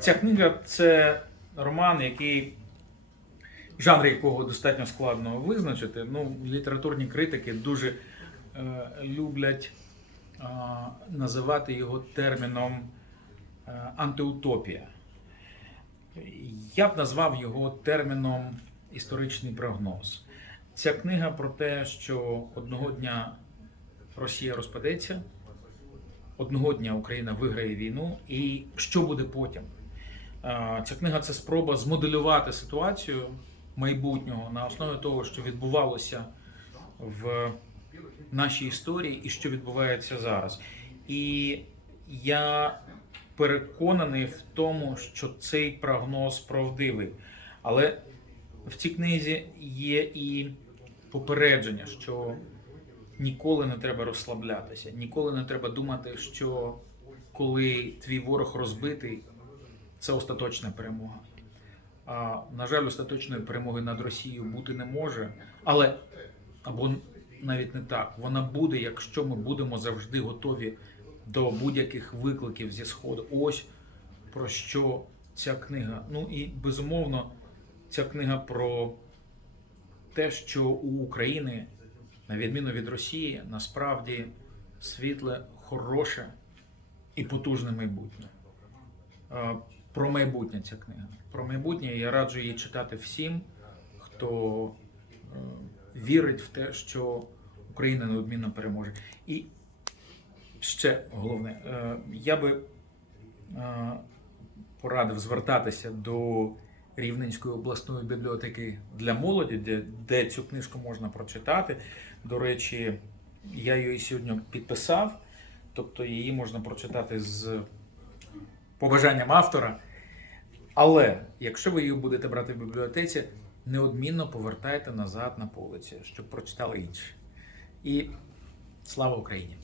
Ця книга це роман, який жанр якого достатньо складно визначити. Ну, літературні критики дуже е, люблять е, називати його терміном е, антиутопія. Я б назвав його терміном історичний прогноз. Ця книга про те, що одного дня Росія розпадеться, одного дня Україна виграє війну, і що буде потім. Ця книга це спроба змоделювати ситуацію майбутнього на основі того, що відбувалося в нашій історії і що відбувається зараз. І я переконаний в тому, що цей прогноз правдивий. Але в цій книзі є і попередження, що ніколи не треба розслаблятися, ніколи не треба думати, що коли твій ворог розбитий, це остаточна перемога. А, на жаль, остаточної перемоги над Росією бути не може, але або навіть не так. Вона буде, якщо ми будемо завжди готові до будь-яких викликів зі сходу. Ось про що ця книга. Ну і безумовно, ця книга про те, що у України, на відміну від Росії, насправді світле, хороше і потужне майбутнє. Е, Про майбутнє ця книга. Про майбутнє я раджу її читати всім, хто е, вірить в те, що Україна неодмінно переможе. І ще головне, е, я би порадив звертатися до Рівненської обласної бібліотеки для молоді, де, де цю книжку можна прочитати. До речі, я її сьогодні підписав, тобто її можна прочитати з побажанням автора. Але якщо ви її будете брати в бібліотеці, неодмінно повертайте назад на полиці, щоб прочитали інші. І слава Україні!